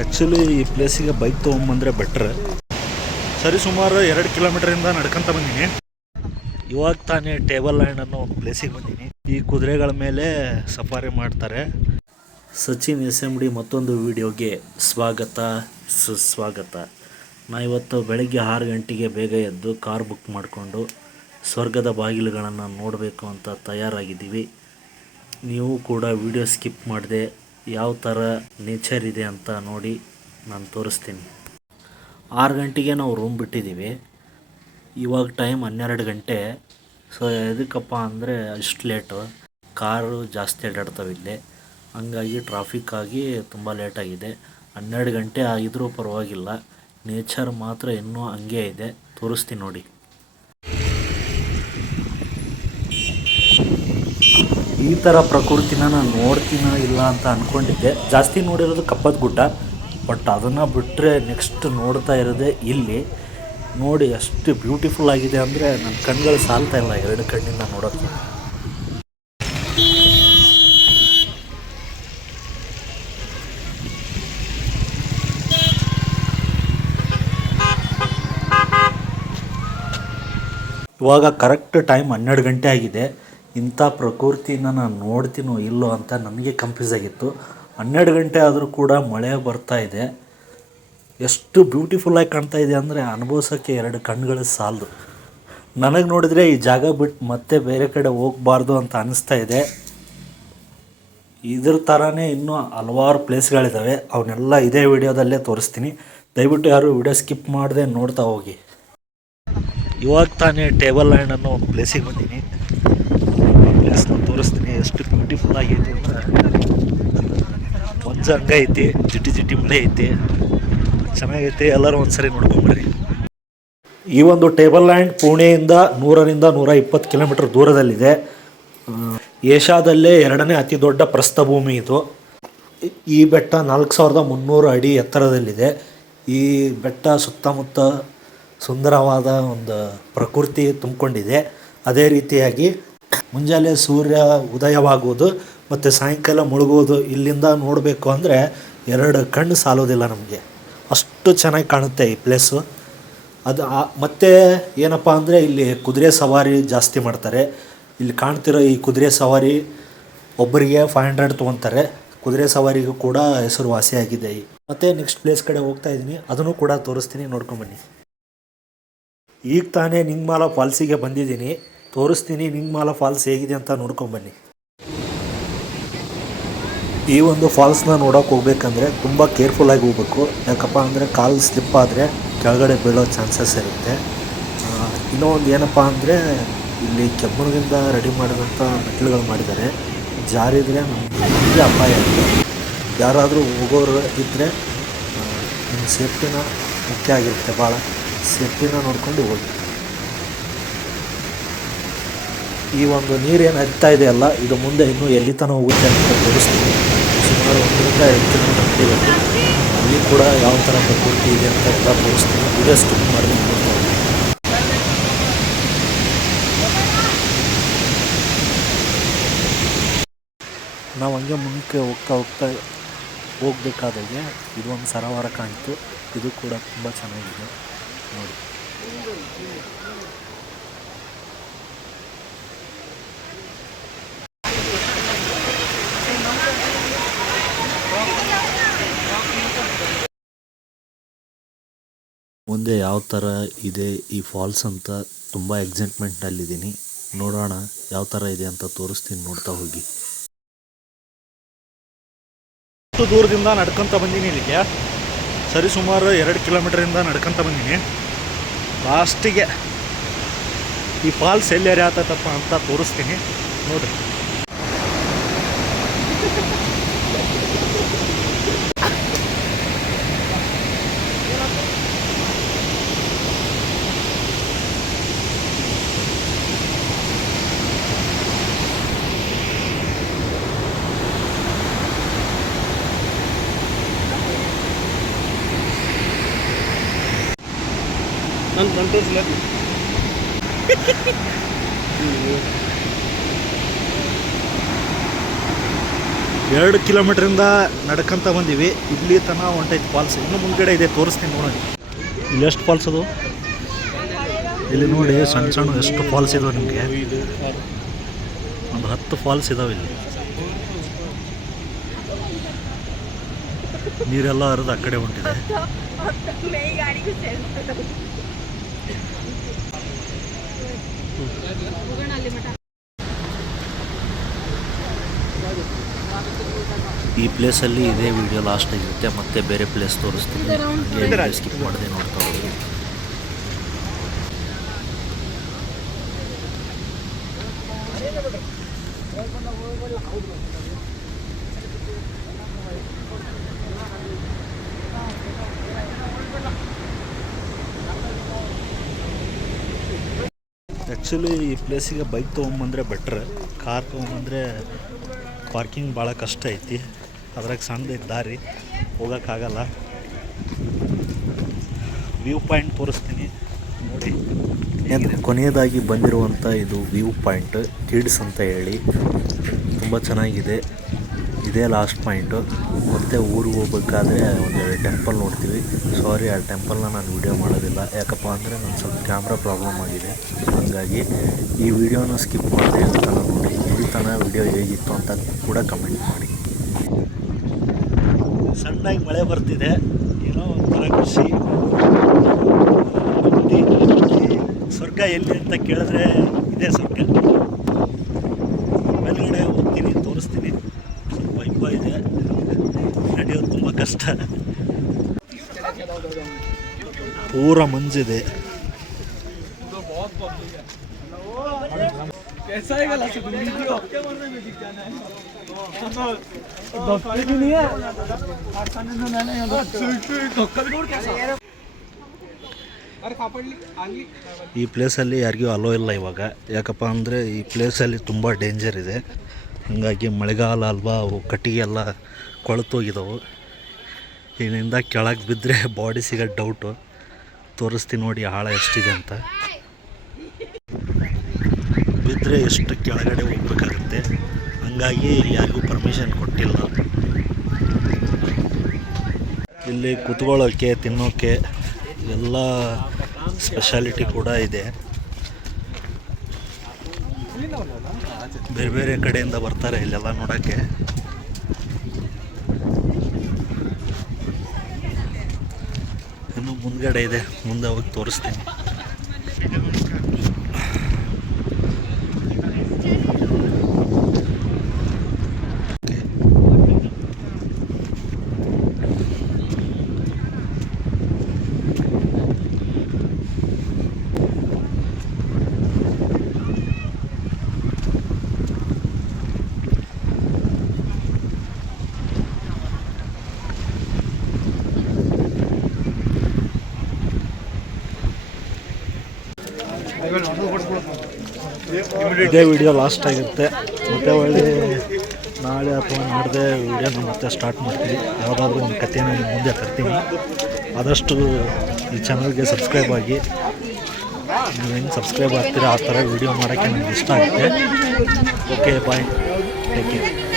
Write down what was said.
Actually ಈ ಪ್ಲೇಸಿಗೆ bike ತೊಗೊಂಬಂದರೆ better. ಸರಿ ಸುಮಾರು 2 ಕಿಲೋಮೀಟರಿಂದ ನಡ್ಕೊಂತ ಬಂದೀನಿ. ಇವಾಗ ತಾನೇ ಟೇಬಲ್ ಲ್ಯಾಂಡ್ ಅನ್ನೋ ಒಂದು ಪ್ಲೇಸಿಗೆ ಬಂದೀನಿ. ಈ ಕುದುರೆಗಳ ಮೇಲೆ ಸಫಾರಿ ಮಾಡ್ತಾರೆ. ಸಚಿನ್ SMD ಮತ್ತೊಂದು ವಿಡಿಯೋಗೆ ಸ್ವಾಗತ ಸುಸ್ವಾಗತ. ಇವತ್ತು ಬೆಳಗ್ಗೆ 6 ಗಂಟೆಗೆ ಬೇಗ ಎದ್ದು ಕಾರ್ ಬುಕ್ ಮಾಡಿಕೊಂಡು ಸ್ವರ್ಗದ ಬಾಗಿಲುಗಳನ್ನು ನೋಡಬೇಕು ಅಂತ ತಯಾರಾಗಿದ್ದೀವಿ. ನೀವು ಕೂಡ ವಿಡಿಯೋ ಸ್ಕಿಪ್ ಮಾಡದೆ ಯಾವ ಥರ ನೇಚರ್ ಇದೆ ಅಂತ ನೋಡಿ ನಾನು ತೋರಿಸ್ತೀನಿ. 6 ಗಂಟೆಗೆ ನಾವು ರೂಮ್ ಬಿಟ್ಟಿದ್ದೀವಿ. ಇವಾಗ ಟೈಮ್ 12 ಗಂಟೆ. ಸೊ ಎದಕ್ಕಪ್ಪ ಅಂದರೆ ಅಷ್ಟು ಲೇಟು, ಕಾರು ಜಾಸ್ತಿ ಅಡ್ಡಾಡ್ತವೆ ಇಲ್ಲಿ, ಹಂಗಾಗಿ ಟ್ರಾಫಿಕ್ ಆಗಿ ತುಂಬ ಲೇಟಾಗಿದೆ. 12 ಗಂಟೆ ಆಗಿದ್ರೂ ಪರವಾಗಿಲ್ಲ, ನೇಚರ್ ಮಾತ್ರ ಇನ್ನೂ ಹಂಗೆ ಇದೆ. ತೋರಿಸ್ತೀನಿ ನೋಡಿ. ಈ ಥರ ಪ್ರಕೃತಿನ ನಾನು ನೋಡ್ತೀನೋ ಇಲ್ಲ ಅಂತ ಅಂದ್ಕೊಂಡಿದ್ದೆ. ಜಾಸ್ತಿ ನೋಡಿರೋದು ಕಪ್ಪದ ಗುಡ್ಡ, ಬಟ್ ಅದನ್ನು ಬಿಟ್ಟರೆ ನೆಕ್ಸ್ಟ್ ನೋಡ್ತಾ ಇರೋದೇ ಇಲ್ಲಿ. ನೋಡಿ ಎಷ್ಟು ಬ್ಯೂಟಿಫುಲ್ ಆಗಿದೆ ಅಂದರೆ ನನ್ನ ಕಣ್ಗಳು ಸಾಲ್ತಾ ಇಲ್ಲ 2 ಕಣ್ಣಿಂದ ನೋಡೋಕ್ಕೆ. ಇವಾಗ ಕರೆಕ್ಟ್ ಟೈಮ್ 12 ಗಂಟೆ ಆಗಿದೆ. ಇಂಥ ಪ್ರಕೃತಿನ ನಾನು ನೋಡ್ತೀನೋ ಇಲ್ಲೋ ಅಂತ ನನಗೆ ಕನ್ಫ್ಯೂಸ್ ಆಗಿತ್ತು. 12 ಗಂಟೆ ಆದರೂ ಕೂಡ ಮಳೆ ಬರ್ತಾ ಇದೆ. ಎಷ್ಟು ಬ್ಯೂಟಿಫುಲ್ಲಾಗಿ ಕಾಣ್ತಾ ಇದೆ ಅಂದರೆ ಅನುಭವಿಸೋಕ್ಕೆ 2 ಕಣ್ಣುಗಳು ಸಾಲದು. ನನಗೆ ನೋಡಿದರೆ ಈ ಜಾಗ ಬಿಟ್ಟು ಮತ್ತೆ ಬೇರೆ ಕಡೆ ಹೋಗಬಾರ್ದು ಅಂತ ಅನ್ನಿಸ್ತಾ ಇದೆ. ಇದ್ರ ಥರನೇ ಇನ್ನೂ ಹಲವಾರು ಪ್ಲೇಸ್ಗಳಿದ್ದಾವೆ, ಅವನ್ನೆಲ್ಲ ಇದೇ ವಿಡಿಯೋದಲ್ಲೇ ತೋರಿಸ್ತೀನಿ. ದಯವಿಟ್ಟು ಯಾರು ವಿಡಿಯೋ ಸ್ಕಿಪ್ ಮಾಡದೆ ನೋಡ್ತಾ ಹೋಗಿ. ಇವಾಗ ತಾನೇ ಟೇಬಲ್ ಲ್ಯಾಂಡ್ ಅನ್ನೋ ಒಂದು ಪ್ಲೇಸಿಗೆ ಬಂದೀನಿ. ಪ್ಲೇಸ್ನ ತೋರಿಸ್ತೀನಿ. ಎಷ್ಟು ಬ್ಯೂಟಿಫುಲ್ ಆಗೈತಿ ಅಂದರೆ ಮಂಜು ಹಂಗೈತಿ, ಜಿಟಿ ಜಿಟಿ ಮಳೆ ಐತಿ, ಚೆನ್ನಾಗೈತಿ. ಎಲ್ಲರೂ ಒಂದ್ಸರಿ ನೋಡ್ಕೊಂಬರ್ರಿ. ಈ ಒಂದು ಟೇಬಲ್ ಲ್ಯಾಂಡ್ ಪುಣೆಯಿಂದ 100ರಿಂದ 120 ಕಿಲೋಮೀಟರ್ ದೂರದಲ್ಲಿದೆ. ಏಷ್ಯಾದಲ್ಲೇ 2ನೇ ಅತಿ ದೊಡ್ಡ ಪ್ರಸ್ಥಭೂಮಿ ಇದು. ಈ ಬೆಟ್ಟ 4300 ಅಡಿ ಎತ್ತರದಲ್ಲಿದೆ. ಈ ಬೆಟ್ಟ ಸುತ್ತಮುತ್ತ ಸುಂದರವಾದ ಒಂದು ಪ್ರಕೃತಿ ತುಂಬಿಕೊಂಡಿದೆ. ಅದೇ ರೀತಿಯಾಗಿ ಮುಂಜಾನೆ ಸೂರ್ಯ ಉದಯವಾಗುವುದು ಮತ್ತು ಸಾಯಂಕಾಲ ಮುಳುಗುವುದು ಇಲ್ಲಿಂದ ನೋಡಬೇಕು ಅಂದರೆ 2 ಕಣ್ಣು ಸಾಲೋದಿಲ್ಲ ನಮಗೆ, ಅಷ್ಟು ಚೆನ್ನಾಗಿ ಕಾಣುತ್ತೆ ಈ ಪ್ಲೇಸು. ಅದು ಮತ್ತು ಏನಪ್ಪ ಅಂದರೆ ಇಲ್ಲಿ ಕುದುರೆ ಸವಾರಿ ಜಾಸ್ತಿ ಮಾಡ್ತಾರೆ. ಇಲ್ಲಿ ಕಾಣ್ತಿರೋ ಈ ಕುದುರೆ ಸವಾರಿ ಒಬ್ಬರಿಗೆ 500 ತೊಗೊತಾರೆ. ಕುದುರೆ ಸವಾರಿಗೂ ಕೂಡ ಹೆಸರುವಾಸಿಯಾಗಿದೆ. ಮತ್ತು ನೆಕ್ಸ್ಟ್ ಪ್ಲೇಸ್ ಕಡೆ ಹೋಗ್ತಾ ಇದ್ದೀನಿ, ಅದನ್ನು ಕೂಡ ತೋರಿಸ್ತೀನಿ, ನೋಡ್ಕೊಂಬನ್ನಿ. ಈಗ ತಾನೇ ನಿಂಗ್ಮಾಲ ಫಾಲ್ಸಿಗೆ ಬಂದಿದ್ದೀನಿ, ತೋರಿಸ್ತೀನಿ ನಿಂಗ್ಮಾಲ ಫಾಲ್ಸ್ ಹೇಗಿದೆ ಅಂತ ನೋಡ್ಕೊಂಬನ್ನಿ. ಈ ಒಂದು ಫಾಲ್ಸ್ನ ನೋಡೋಕೆ ಹೋಗ್ಬೇಕಂದ್ರೆ ತುಂಬ ಕೇರ್ಫುಲ್ಲಾಗಿ ಹೋಗ್ಬೇಕು. ಯಾಕಪ್ಪ ಅಂದರೆ ಕಾಲು ಸ್ಲಿಪ್ ಆದರೆ ಕೆಳಗಡೆ ಬೀಳೋ ಚಾನ್ಸಸ್ ಇರುತ್ತೆ. ಇನ್ನೂ ಒಂದು ಏನಪ್ಪ ಅಂದರೆ ಇಲ್ಲಿ ಕೆಬ್ಬಣದಿಂದ ರೆಡಿ ಮಾಡಿದಂಥ ಮೆಟ್ಲುಗಳು ಮಾಡಿದ್ದಾರೆ. ಜಾರಿದರೆ ನಮಗೆ ಅಪಾಯ ಇದೆ. ಯಾರಾದರೂ ಹೋಗೋರು ಇದ್ದರೆ ನಿಮ್ಮ ಸೇಫ್ಟಿನ ಮುಖ್ಯ ಆಗಿರುತ್ತೆ, ಭಾಳ ಸೇಫ್ಟಿನ ನೋಡ್ಕೊಂಡು ಹೋಗಿ. ಈ ಒಂದು ನೀರೇನು ಹರಿತಾ ಇದೆಯಲ್ಲ, ಇದು ಮುಂದೆ ಇನ್ನೂ ಎಲ್ಲಿ ತನಕ ಹೋಗುತ್ತೆ ಅಂತ ತೋರಿಸ್ತೀನಿ. ಸುಮಾರು 1ರಿಂದ 2 ಕಿಲೋಮೀಟರ್ ನಡೀಬೇಕು. ಅಲ್ಲಿ ಕೂಡ ಯಾವ ಥರ ಪ್ರಕೃತಿ ಇದೆ ಅಂತ ಎಲ್ಲ ತೋರಿಸ್ತೀನಿ. ವಿಡಿಯೋ ಸ್ಕಿಪ್ ಮಾಡಿ ನೋಡ್ತಾ ಹೋಗಿ. ನಾವು ಹಂಗೆ ಮುಂದಕ್ಕೆ ಹೋಗ್ತಾ ಹೋಗ್ಬೇಕಾದಾಗೆ ಇದೊಂದು ಸರೋವರ ಕಾಣ್ತು. ಇದು ಕೂಡ ತುಂಬ ಚೆನ್ನಾಗಿದೆ ನೋಡಿ. ಮುಂದೆ ಯಾವ ಥರ ಇದೆ ಈ ಫಾಲ್ಸ್ ಅಂತ ತುಂಬ ಎಕ್ಸೈಟ್ಮೆಂಟ್ನಲ್ಲಿದ್ದೀನಿ. ನೋಡೋಣ ಯಾವ ಥರ ಇದೆ ಅಂತ ತೋರಿಸ್ತೀನಿ, ನೋಡ್ತಾ ಹೋಗಿ. ಎಷ್ಟು ದೂರದಿಂದ ನಡ್ಕೊತ ಬಂದೀನಿ ಇಲ್ಲಿಗೆ. ಸರಿ ಸುಮಾರು 2 ಕಿಲೋಮೀಟರಿಂದ ನಡ್ಕೊತ ಬಂದೀನಿ. ಲಾಸ್ಟಿಗೆ ಈ ಫಾಲ್ಸ್ ಎಲ್ಲಿ ಹರಿಯಾತಪ್ಪ ಅಂತ ತೋರಿಸ್ತೀನಿ ನೋಡಿರಿ. ನನ್ನ ಸಂತೋಷ 2 ಕಿಲೋಮೀಟ್ರಿಂದ ನಡ್ಕೊಂತ ಬಂದೀವಿ. ಇಲ್ಲಿ ತನಕ ಹೊಂಟೈತೆ ಫಾಲ್ಸ್. ಇನ್ನೂ ಮುಂದ್ಗಡೆ ಇದೆ, ತೋರಿಸ್ತೀನಿ ನೋಡಿ. ಇಲ್ಲಿ ಎಷ್ಟು ಫಾಲ್ಸ್ ಅದು ಇಲ್ಲಿ ನೋಡಿ. ಸಣ್ಣ ಸಣ್ಣ ಎಷ್ಟು ಫಾಲ್ಸ್ ಇದಾವೆ ನಿಮಗೆ. ಒಂದು 10 ಫಾಲ್ಸ್ ಇದಾವೆ ಇಲ್ಲಿ. ನೀರೆಲ್ಲ ಹರಿದು ಆ ಕಡೆ ಹೊಂಟಿದೆ. ಈ ಪ್ಲೇಸಲ್ಲಿ ಇದೇ ವಿಡಿಯೋ ಲಾಸ್ಟ್ ಆಗಿರುತ್ತೆ. ಮತ್ತೆ ಬೇರೆ ಪ್ಲೇಸ್ ತೋರಿಸ್ತೀನಿ, ಸ್ಕಿಪ್ ಮಾಡದೆ ನೋಡ್ತಾ ಹೋಗಿ. ಆ್ಯಕ್ಚುಲಿ ಈ ಪ್ಲೇಸಿಗೆ ಬೈಕ್ ತೊಗೊಂಬಂದರೆ ಬೆಟ್ರ್. ಕಾರ್ ತೊಗೊಂಬಂದರೆ ಪಾರ್ಕಿಂಗ್ ಭಾಳ ಕಷ್ಟ ಐತಿ. ಅದ್ರಾಗ ಸಣ್ಣದೈತೆ ದಾರಿ, ಹೋಗೋಕ್ಕಾಗಲ್ಲ. ವ್ಯೂ ಪಾಯಿಂಟ್ ತೋರಿಸ್ತೀನಿ ನೋಡಿ. ಕೊನೆಯದಾಗಿ ಬಂದಿರುವಂಥ ಇದು ವ್ಯೂ ಪಾಯಿಂಟ್ ಕಿಡ್ಸ್ ಅಂತ ಹೇಳಿ, ತುಂಬ ಚೆನ್ನಾಗಿದೆ. ಇದೇ ಲಾಸ್ಟ್ ಪಾಯಿಂಟು. ಮತ್ತು ಊರಿಗೆ ಹೋಗ್ಬೇಕಾದ್ರೆ ಒಂದು ಟೆಂಪಲ್ ನೋಡ್ತೀವಿ. ಸಾರಿ, ಆ ಟೆಂಪಲ್ನ ನಾನು ವೀಡಿಯೋ ಮಾಡೋದಿಲ್ಲ. ಯಾಕಪ್ಪ ಅಂದರೆ ನನ್ನ ಸ್ವಲ್ಪ ಕ್ಯಾಮ್ರಾ ಪ್ರಾಬ್ಲಮ್ ಆಗಿದೆ. ಹಾಗಾಗಿ ಈ ವಿಡಿಯೋನ ಸ್ಕಿಪ್ ಮಾಡಿದೆ ಅಂತ ನೋಡಿ. ಇಲ್ಲಿ ತನಕ ವಿಡಿಯೋ ಹೇಗಿತ್ತು ಅಂತ ಕೂಡ ಕಮೆಂಟ್ ಮಾಡಿ. ಸಣ್ಣದಾಗಿ ಮಳೆ ಬರ್ತಿದೆ, ಏನೋ ಒಂಥರ ಖುಷಿ. ಸ್ವರ್ಗ ಎಲ್ಲಿ ಅಂತ ಕೇಳಿದ್ರೆ ಇದೇ ಸ್ವರ್ಗ. ಮೇಲ್ಗಡೆ ಹೋಗ್ತೀನಿ, ತೋರಿಸ್ತೀನಿ. ಸ್ವಲ್ಪ ಇಬ್ಬ ಇದೆ, ನಡೆಯೋದು ತುಂಬ ಕಷ್ಟ. ಪೂರ ಮಂಜಿದೆ. ಈ ಪ್ಲೇಸಲ್ಲಿ ಯಾರಿಗೂ ಅಲೋ ಇಲ್ಲ ಇವಾಗ. ಯಾಕಪ್ಪ ಅಂದರೆ ಈ ಪ್ಲೇಸಲ್ಲಿ ತುಂಬ ಡೇಂಜರ್ ಇದೆ. ಹಾಗಾಗಿ ಮಳೆಗಾಲ ಅಲ್ವಾ, ಅವು ಕಟ್ಟಿಗೆ ಎಲ್ಲ ಕೊಳೆತೋಗಿದ್ದವು. ಇದರಿಂದ ಕೆಳಗೆ ಬಿದ್ದರೆ ಬಾಡಿ ಸಿಗೋದು ಡೌಟು. ತೋರಿಸ್ತೀನಿ ನೋಡಿ ಆಳ ಎಷ್ಟಿದೆ ಅಂತ. ಬಿದ್ದರೆ ಎಷ್ಟು ಕೆಳಗಡೆ ಹೋಗ್ಬೇಕಾಗುತ್ತೆ. ಹಾಗಾಗಿ ಯಾರಿಗೂ ಪರ್ಮಿಷನ್ ಕೊಟ್ಟಿಲ್ಲ. ಇಲ್ಲಿ ಕುತ್ಕೊಳ್ಳೋಕ್ಕೆ, ತಿನ್ನೋಕ್ಕೆ ಎಲ್ಲ ಸ್ಪೆಷಾಲಿಟಿ ಕೂಡ ಇದೆ. ಬೇರೆ ಬೇರೆ ಕಡೆಯಿಂದ ಬರ್ತಾರೆ ಇಲ್ಲೆಲ್ಲ ನೋಡೋಕ್ಕೆ. ಇನ್ನು ಮುಂದ್ಗಡೆ ಇದೆ, ಮುಂದೆ ಹೋಗಿ ತೋರಿಸ್ತೀನಿ. ಇದೇ ವಿಡಿಯೋ ಲಾಸ್ಟ್ ಆಗುತ್ತೆ. ಮತ್ತೆ ಒಳ್ಳೆ ನಾಳೆ ಅಥವಾ ನಾಡ್ದೆ ವಿಡಿಯೋನ ಮತ್ತೆ ಸ್ಟಾರ್ಟ್ ಮಾಡ್ತೀನಿ. ಯಾವುದಾದ್ರೂ ಒಂದು ಕಥೆನ ನಿಮ್ಮ ಮುಂದೆ ತರ್ತೀನಿ. ಆದಷ್ಟು ಈ ಚಾನಲ್ಗೆ ಸಬ್ಸ್ಕ್ರೈಬ್ ಆಗಿ. ನೀವು ಹೆಂಗೆ ಸಬ್ಸ್ಕ್ರೈಬ್ ಆಗ್ತೀರಾ ಆ ಥರ ವಿಡಿಯೋ ಮಾಡೋಕ್ಕೆ ನನಗೆ ಇಷ್ಟ ಆಗುತ್ತೆ. ಓಕೆ, ಬಾಯ್, ಟೇಕ್ ಕೇರ್.